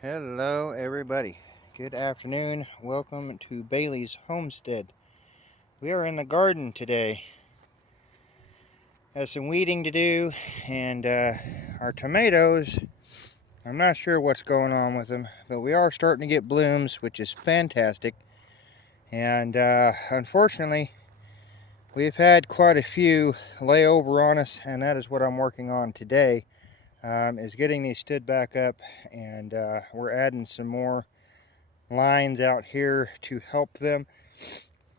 Hello everybody. Good afternoon. Welcome to Bailey's Homestead. We are in the garden today. Have some weeding to do, and our tomatoes, I'm not sure what's going on with them, but we are starting to get blooms, which is fantastic. And unfortunately, we've had quite a few lay over on us, and that is what I'm working on today, is getting these stood back up, and we're adding some more lines out here to help them,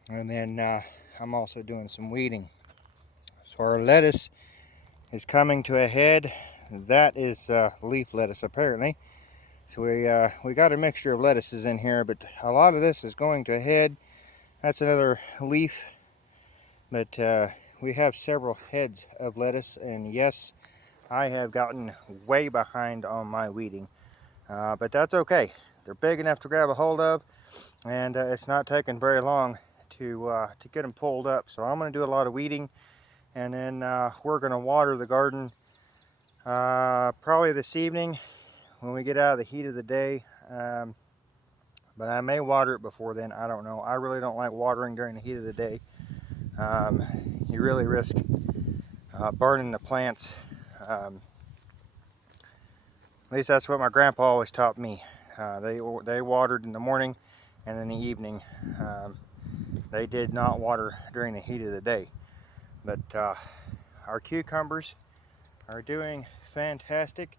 and then I'm also doing some weeding. So our lettuce is coming to a head. That is leaf lettuce apparently. So we got a mixture of lettuces in here, but a lot of this is going to a head. That's another leaf, but we have several heads of lettuce, and yes, I have gotten way behind on my weeding, but that's okay. They're big enough to grab a hold of, and it's not taking very long to get them pulled up. So I'm going to do a lot of weeding, and then we're going to water the garden probably this evening when we get out of the heat of the day. But I may water it before then. I don't know. I really don't like watering during the heat of the day. You really risk burning the plants. At least that's what my grandpa always taught me. They watered in the morning and in the evening. They did not water during the heat of the day. But our cucumbers are doing fantastic.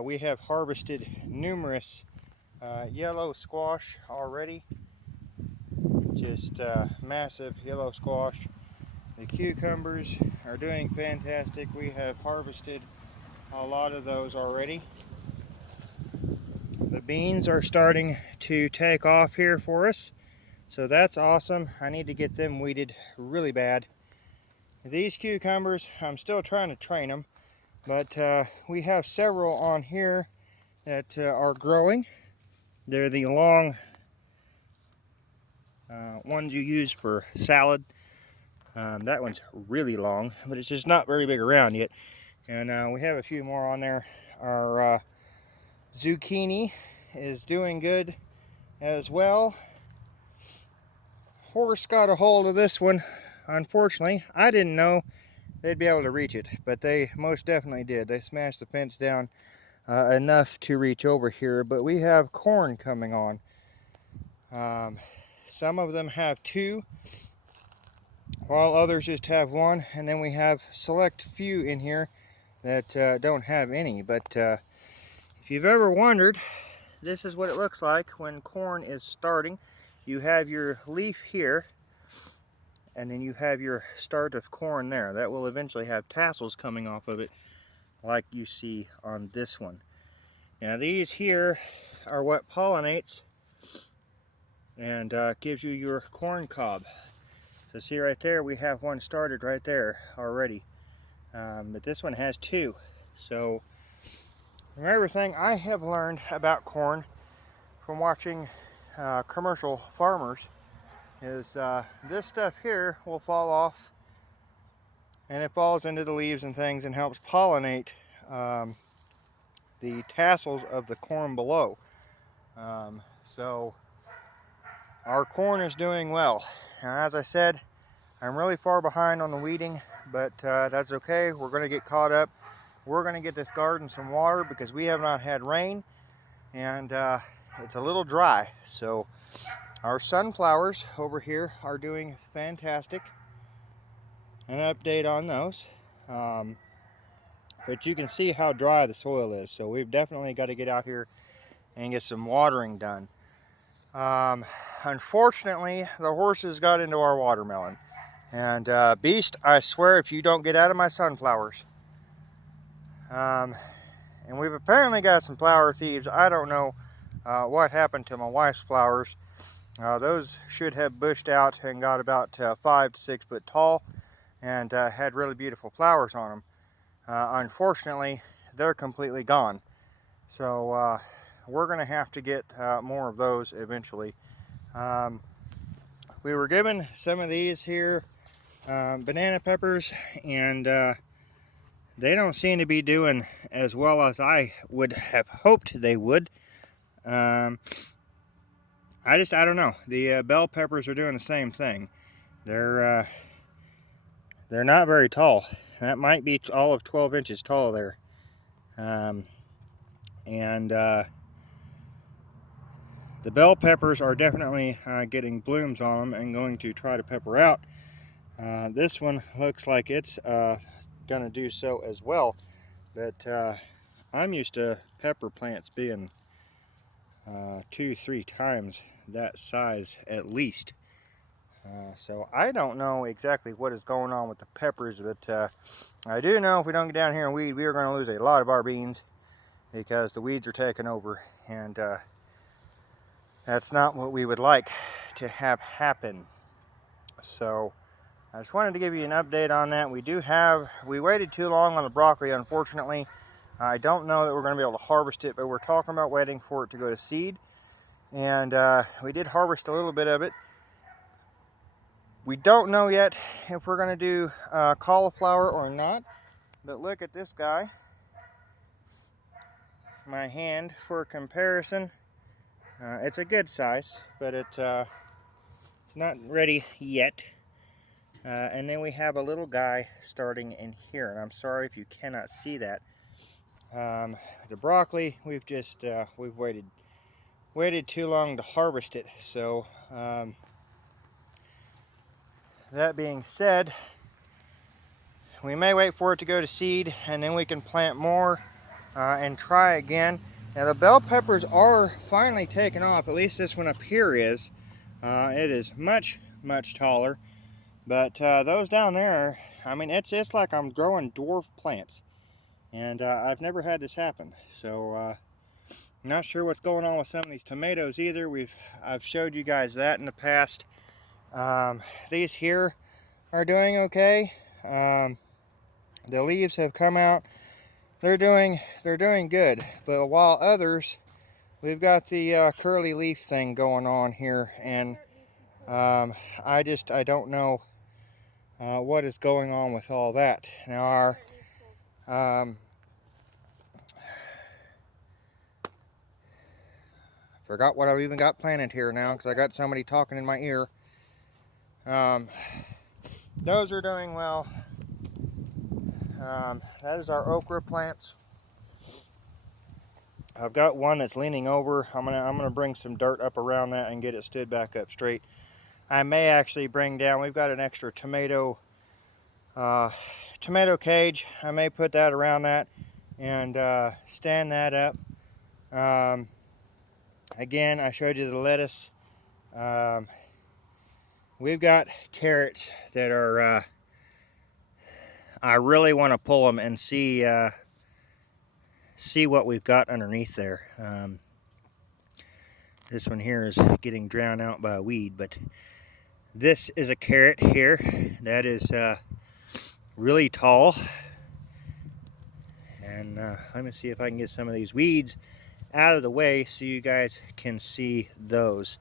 We have harvested numerous yellow squash already. Just massive yellow squash. The cucumbers are doing fantastic. We have harvested a lot of those already. The beans are starting to take off here for us, so that's awesome. I need to get them weeded really bad. These cucumbers, I'm still trying to train them, but we have several on here that are growing. They're the long ones you use for salad. That one's really long, but it's just not very big around yet. And we have a few more on there. Our zucchini is doing good as well. Horse got a hold of this one. Unfortunately, I didn't know they'd be able to reach it, but they most definitely did. They smashed the fence down enough to reach over here. But we have corn coming on. Some of them have two, while others just have one, and then we have select few in here that don't have any. But if you've ever wondered, this is what it looks like when corn is starting. You have your leaf here, and then you have your start of corn there. That will eventually have tassels coming off of it, like you see on this one. Now these here are what pollinates and gives you your corn cob. So see right there, we have one started right there already. But this one has two. So from everything I have learned about corn from watching commercial farmers is this stuff here will fall off, and it falls into the leaves and things and helps pollinate the tassels of the corn below. So our corn is doing well. Now, as I said, I'm really far behind on the weeding, but that's okay. We're going to get caught up. We're going to get this garden some water because we have not had rain, and it's a little dry. So our sunflowers over here are doing fantastic. An update on those. But you can see how dry the soil is, so we've definitely got to get out here and get some watering done. Unfortunately, the horses got into our watermelon. And Beast, I swear, if you don't get out of my sunflowers. And we've apparently got some flower thieves. I don't know what happened to my wife's flowers. Those should have bushed out and got about 5 to 6 foot tall and had really beautiful flowers on them. Unfortunately, they're completely gone. So we're going to have to get more of those eventually. We were given some of these here banana peppers, and they don't seem to be doing as well as I would have hoped they would. Um, I don't know. The bell peppers are doing the same thing. They're not very tall. That might be all of 12 inches tall there. Um, and the bell peppers are definitely getting blooms on them and going to try to pepper out. This one looks like it's going to do so as well. But I'm used to pepper plants being 2-3 times that size at least. So I don't know exactly what is going on with the peppers, but I do know if we don't get down here and weed, we are going to lose a lot of our beans because the weeds are taking over, and that's not what we would like to have happen. So I just wanted to give you an update on that. We waited too long on the broccoli, unfortunately. I don't know that we're going to be able to harvest it, but we're talking about waiting for it to go to seed. And we did harvest a little bit of it. We don't know yet if we're going to do cauliflower or not, but look at this guy. My hand for comparison. It's a good size, but it's not ready yet. And then we have a little guy starting in here, and I'm sorry if you cannot see that. The broccoli, we've waited too long to harvest it. So that being said, we may wait for it to go to seed, and then we can plant more and try again. Now the bell peppers are finally taking off. At least this one up here is. It is much taller. But those down there, I mean, it's like I'm growing dwarf plants. And I've never had this happen. So not sure what's going on with some of these tomatoes either. I've showed you guys that in the past. These here are doing okay. The leaves have come out. They're doing good. But while others, we've got the curly leaf thing going on here, and I don't know what is going on with all that. Now our forgot what I've even got planted here now because I got somebody talking in my ear. Those are doing well. That is our okra plants. I've got one that's leaning over. I'm gonna bring some dirt up around that and get it stood back up straight. I may actually bring down. We've got an extra tomato cage. I may put that around that and stand that up. Again, I showed you the lettuce. We've got carrots that are. I really want to pull them and see what we've got underneath there. This one here is getting drowned out by a weed, but this is a carrot here that is really tall. And let me see if I can get some of these weeds out of the way so you guys can see those.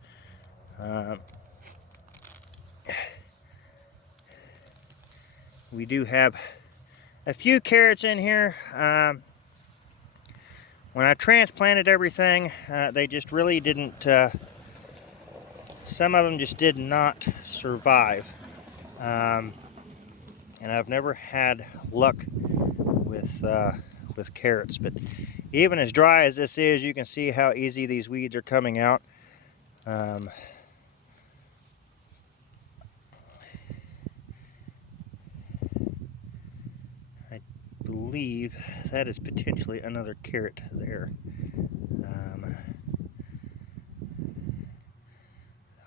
We do have a few carrots in here. When I transplanted everything, they just really didn't, some of them just did not survive. And I've never had luck with carrots, but even as dry as this is, you can see how easy these weeds are coming out. I believe that is potentially another carrot there.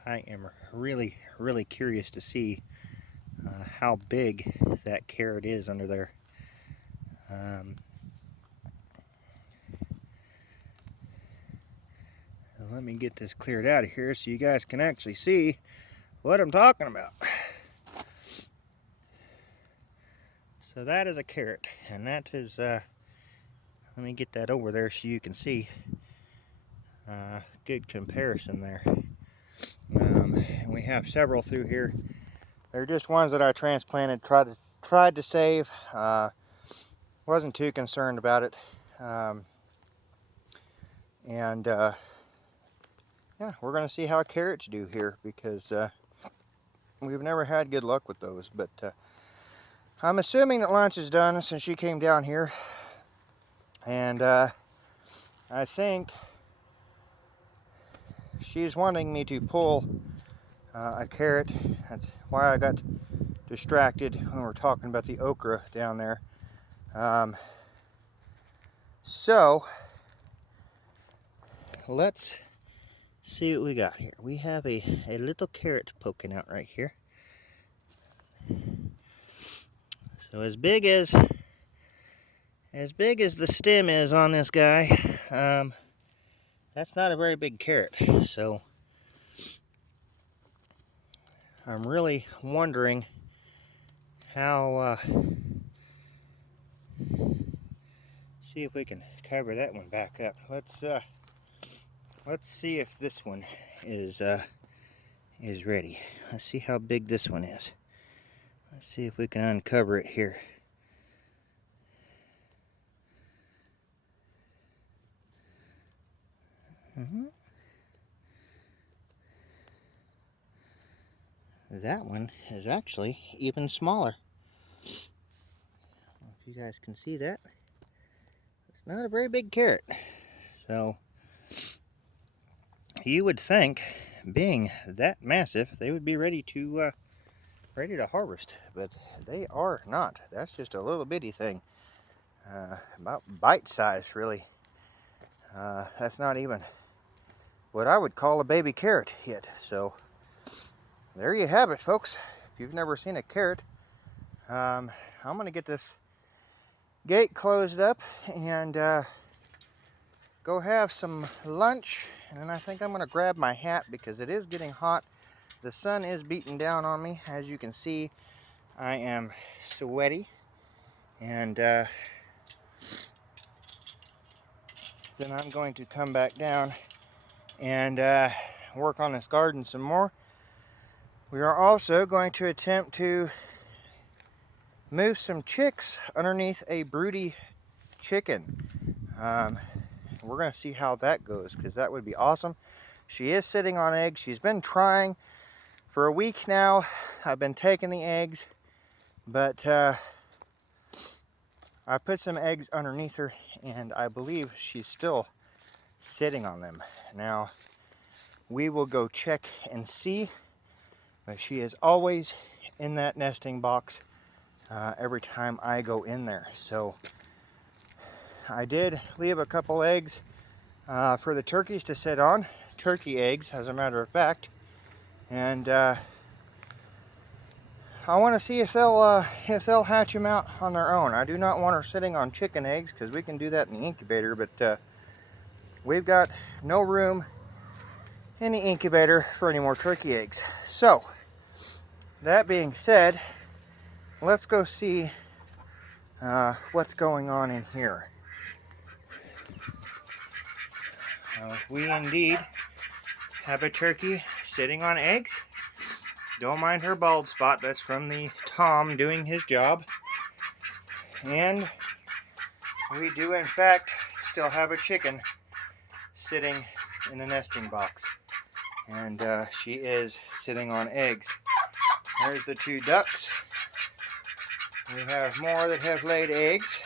I am really curious to see how big that carrot is under there. Let me get this cleared out of here so you guys can actually see what I'm talking about. So that is a carrot, and that is, let me get that over there so you can see. Good comparison there. And we have several through here. They're just ones that I transplanted, tried to save. Wasn't too concerned about it. yeah, we're going to see how carrots do here, because we've never had good luck with those. But I'm assuming that lunch is done since she came down here. And I think she's wanting me to pull a carrot. That's why I got distracted when we were talking about the okra down there. So let's see what we got here. We have a little carrot poking out right here. So as big as the stem is on this guy, that's not a very big carrot. So I'm really wondering how, see if we can cover that one back up. Let's see if this one is ready. Let's see how big this one is. Let's see if we can uncover it here. That one is actually even smaller. I don't know if you guys can see that. It's not a very big carrot. So you would think, being that massive, they would be ready to harvest, but they are not. That's just a little bitty thing, about bite size, really. That's not even what I would call a baby carrot yet. So there you have it, folks. If you've never seen a carrot, I'm going to get this gate closed up and go have some lunch. And then I think I'm going to grab my hat because it is getting hot. The sun is beating down on me. As you can see, I am sweaty. And then I'm going to come back down and work on this garden some more. We are also going to attempt to move some chicks underneath a broody chicken. We're going to see how that goes, because that would be awesome. She is sitting on eggs. She's been trying for a week now. I've been taking the eggs, but I put some eggs underneath her, and I believe she's still sitting on them. Now, we will go check and see, but she is always in that nesting box every time I go in there. So I did leave a couple eggs for the turkeys to sit on. Turkey eggs, as a matter of fact. And I want to see if they'll hatch them out on their own. I do not want her sitting on chicken eggs, because we can do that in the incubator, but we've got no room in the incubator for any more turkey eggs. So that being said, let's go see what's going on in here. We indeed have a turkey sitting on eggs. Don't mind her bald spot. That's from the Tom doing his job. And we do in fact still have a chicken sitting in the nesting box. And she is sitting on eggs. There's the two ducks. We have more that have laid eggs.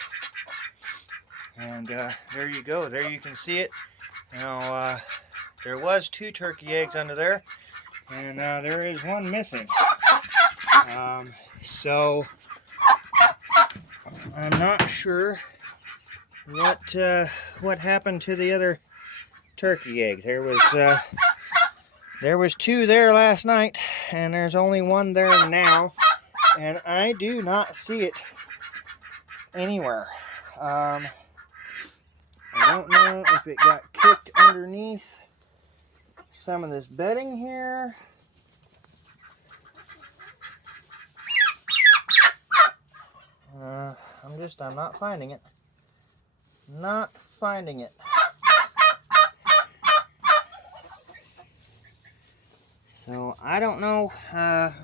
And there you go. There you can see it. Now, there was 2 turkey eggs under there, and there is one missing. So I'm not sure what happened to the other turkey eggs. There was 2 there last night, and there's only 1 there now, and I do not see it anywhere. I don't know if it got kicked underneath some of this bedding here. I'm not finding it. Not finding it. So I don't know.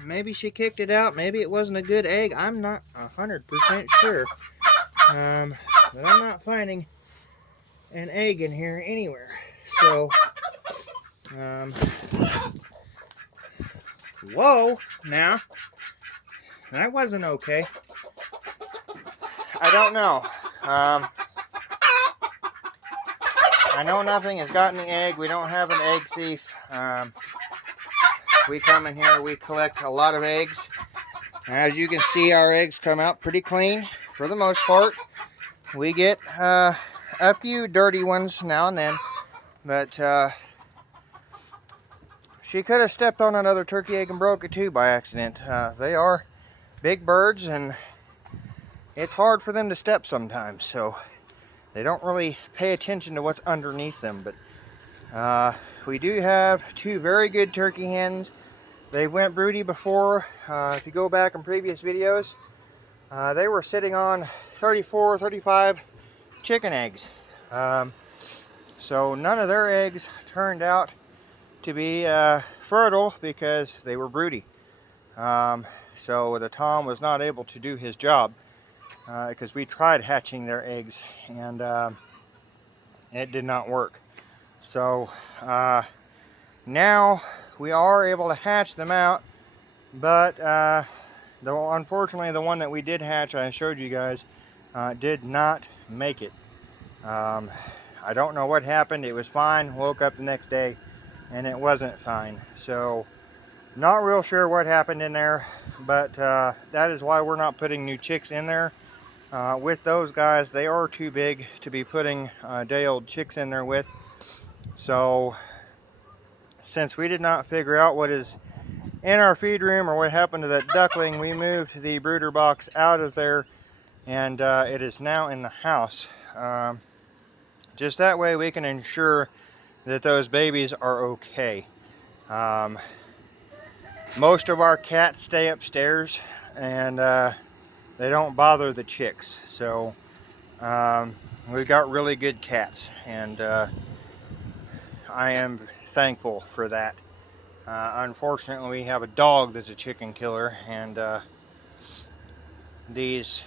Maybe she kicked it out. Maybe it wasn't a good egg. I'm not 100% sure. But I'm not finding an egg in here anywhere. So Whoa, now, that wasn't okay. I don't know. I know nothing has gotten the egg. We don't have an egg thief. We come in here, we collect a lot of eggs. As you can see, our eggs come out pretty clean for the most part. We get a few dirty ones now and then, but she could have stepped on another turkey egg and broke it too by accident. They are big birds, and it's hard for them to step sometimes, so they don't really pay attention to what's underneath them. But we do have two very good turkey hens. They went broody before. If you go back in previous videos, they were sitting on 34, 35 chicken eggs. So none of their eggs turned out to be fertile because they were broody. So the Tom was not able to do his job because we tried hatching their eggs, and it did not work. So now we are able to hatch them out, but unfortunately the one that we did hatch, I showed you guys, did not make it. I don't know what happened. It was fine. Woke up the next day and it wasn't fine. So not real sure what happened in there, but that is why we're not putting new chicks in there. With those guys, they are too big to be putting day-old chicks in there with. So since we did not figure out what is in our feed room or what happened to that duckling, we moved the brooder box out of there, and it is now in the house. Just that way we can ensure that those babies are okay. Most of our cats stay upstairs, and they don't bother the chicks. So we've got really good cats, and I am thankful for that. Unfortunately, we have a dog that's a chicken killer, and these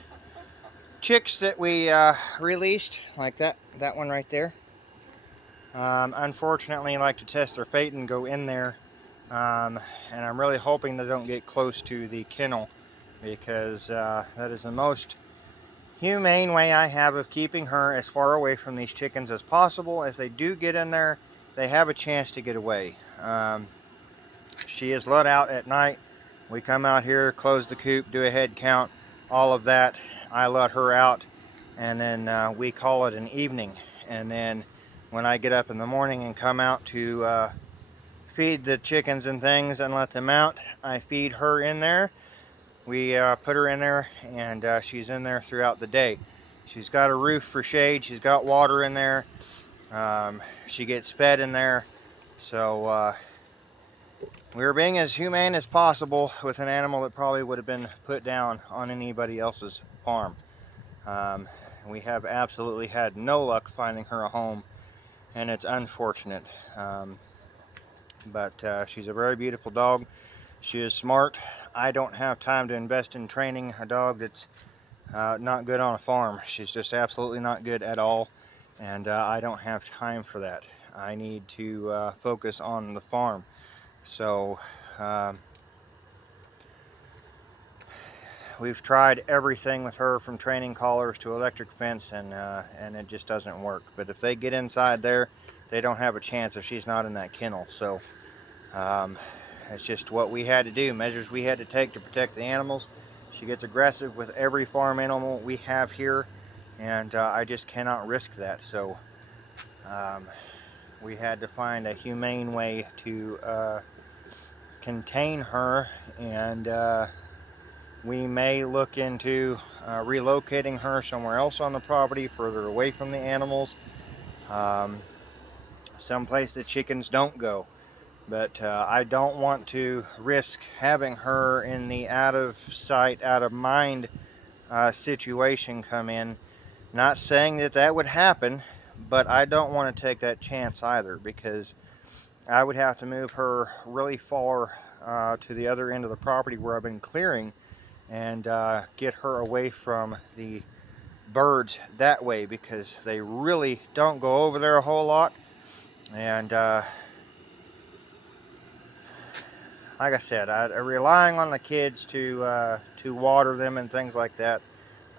chicks that we released, like that one right there, unfortunately like to test their fate and go in there, and I'm really hoping they don't get close to the kennel, because that is the most humane way I have of keeping her as far away from these chickens as possible. If they do get in there, they have a chance to get away. She is let out at night. We come out here, close the coop, do a head count, all of that. I let her out, and then we call it an evening. And then when I get up in the morning and come out to feed the chickens and things and let them out, I feed her in there. We put her in there, and she's in there throughout the day. She's got a roof for shade. She's got water in there. She gets fed in there. So we're being as humane as possible with an animal that probably would have been put down on anybody else's farm. We have absolutely had no luck finding her a home, and it's unfortunate. But she's a very beautiful dog. She is smart. I don't have time to invest in training a dog that's not good on a farm. She's just absolutely not good at all, and I don't have time for that. I need to focus on the farm. So we've tried everything with her, from training collars to electric fence, and it just doesn't work. But if they get inside there, they don't have a chance if she's not in that kennel. So it's just what we had to do, measures we had to take to protect the animals. She gets aggressive with every farm animal we have here, and I just cannot risk that. So we had to find a humane way to contain her, and we may look into relocating her somewhere else on the property, further away from the animals, someplace the chickens don't go. But I don't want to risk having her in the out of sight, out of mind situation come in. Not saying that that would happen, but I don't want to take that chance either, because I would have to move her really far to the other end of the property where I've been clearing, and get her away from the birds that way, because they really don't go over there a whole lot. And like I said, relying on the kids to water them and things like that.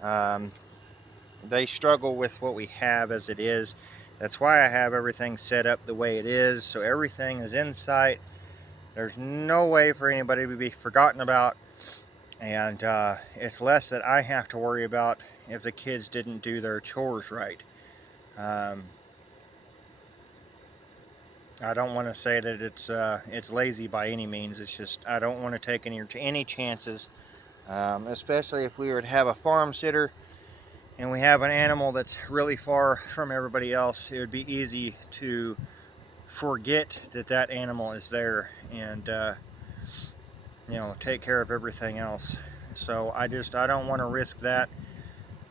Um, they struggle with what we have as it is. That's why I have everything set up the way it is, so everything is in sight. There's no way for anybody to be forgotten about, and it's less that I have to worry about if the kids didn't do their chores right. Um, I don't want to say that it's lazy by any means. It's just I don't want to take any chances, especially if we were to have a farm sitter and we have an animal that's really far from everybody else. It would be easy to forget that that animal is there and take care of everything else. So I don't want to risk that.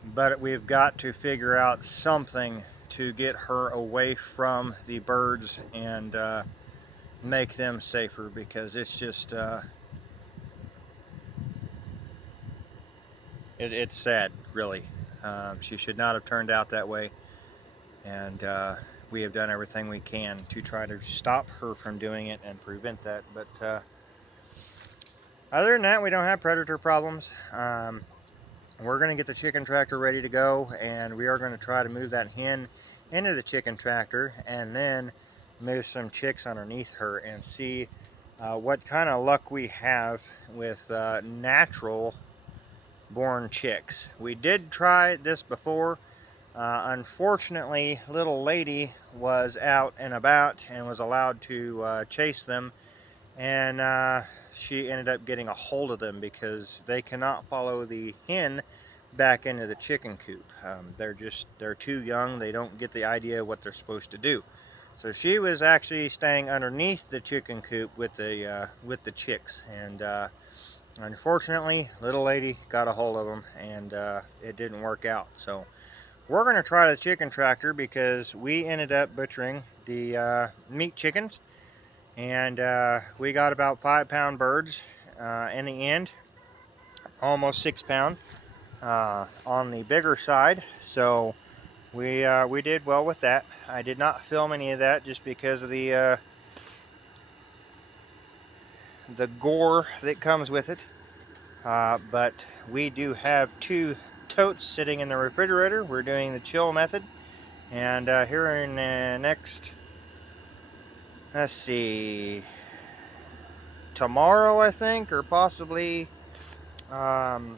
But we've got to figure out something to get her away from the birds and make them safer, because it's just it's sad, really. She should not have turned out that way, and we have done everything we can to try to stop her from doing it and prevent that. But other than that, we don't have predator problems. We're going to get the chicken tractor ready to go, and we are going to try to move that hen into the chicken tractor and then move some chicks underneath her and see what kind of luck we have with natural born chicks. We did try this before. Unfortunately, little lady was out and about and was allowed to chase them, and she ended up getting a hold of them because they cannot follow the hen back into the chicken coop. They're too young. They don't get the idea of what they're supposed to do. So she was actually staying underneath the chicken coop with the chicks, and unfortunately, little lady got a hold of them, and it didn't work out. So we're going to try the chicken tractor because we ended up butchering the meat chickens, and we got about 5-pound birds in the end, almost 6-pound on the bigger side. So we did well with that. I did not film any of that just because of the gore that comes with it. But we do have 2 totes sitting in the refrigerator. We're doing the chill method, and here in the next, let's see, tomorrow I think, or possibly the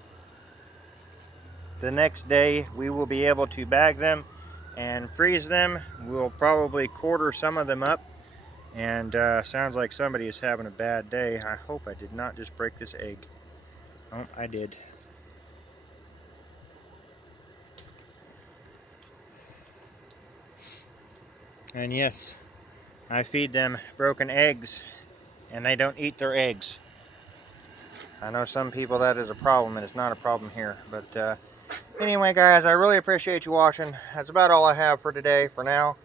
next day, we will be able to bag them and freeze them. We'll probably quarter some of them up, and sounds like somebody is having a bad day. I hope I did not just break this egg. Oh, I did. And yes, I feed them broken eggs, and they don't eat their eggs. I know some people that is a problem, and it's not a problem here. But anyway, guys, I really appreciate you watching. That's about all I have for today, for now.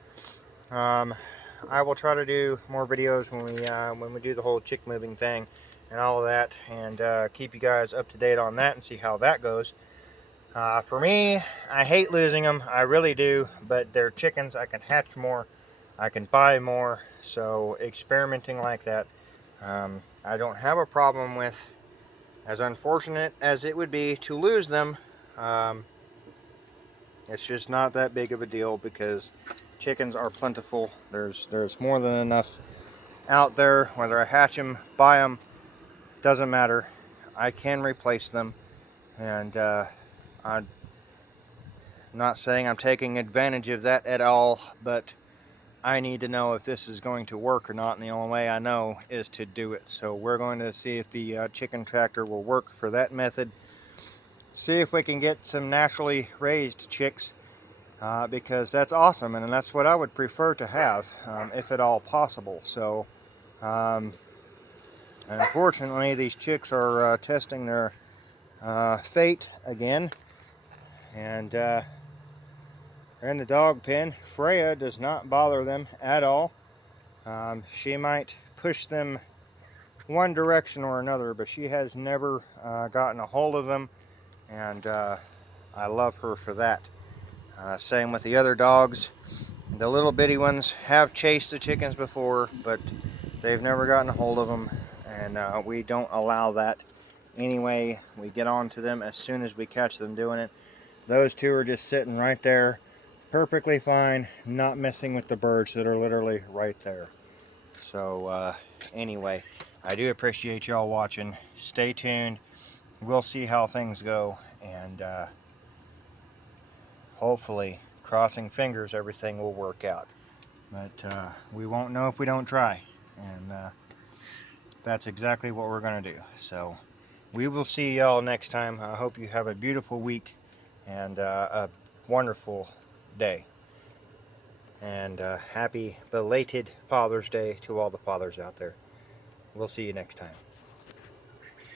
I will try to do more videos when we do the whole chick moving thing and all of that, and keep you guys up to date on that and see how that goes. For me, I hate losing them. I really do, but they're chickens. I can hatch more. I can buy more. So experimenting like that, I don't have a problem with. As unfortunate as it would be to lose them, it's just not that big of a deal because chickens are plentiful. There's more than enough out there. Whether I hatch them, buy them, doesn't matter. I can replace them, and I'm not saying I'm taking advantage of that at all, but I need to know if this is going to work or not, and the only way I know is to do it. So we're going to see if the chicken tractor will work for that method. See if we can get some naturally raised chicks, because that's awesome, and that's what I would prefer to have, if at all possible. So unfortunately, these chicks are testing their fate again, and they're in the dog pen. Freya does not bother them at all. She might push them one direction or another, but she has never gotten a hold of them, and I love her for that. Same with the other dogs. The little bitty ones have chased the chickens before, but they've never gotten a hold of them, and we don't allow that anyway. We get on to them as soon as we catch them doing it. Those two are just sitting right there, perfectly fine, not messing with the birds that are literally right there. So anyway, I do appreciate y'all watching. Stay tuned. We'll see how things go, and hopefully, crossing fingers, everything will work out. But we won't know if we don't try, and that's exactly what we're going to do. So we will see y'all next time. I hope you have a beautiful week and a wonderful day. And happy belated Father's Day to all the fathers out there. We'll see you next time.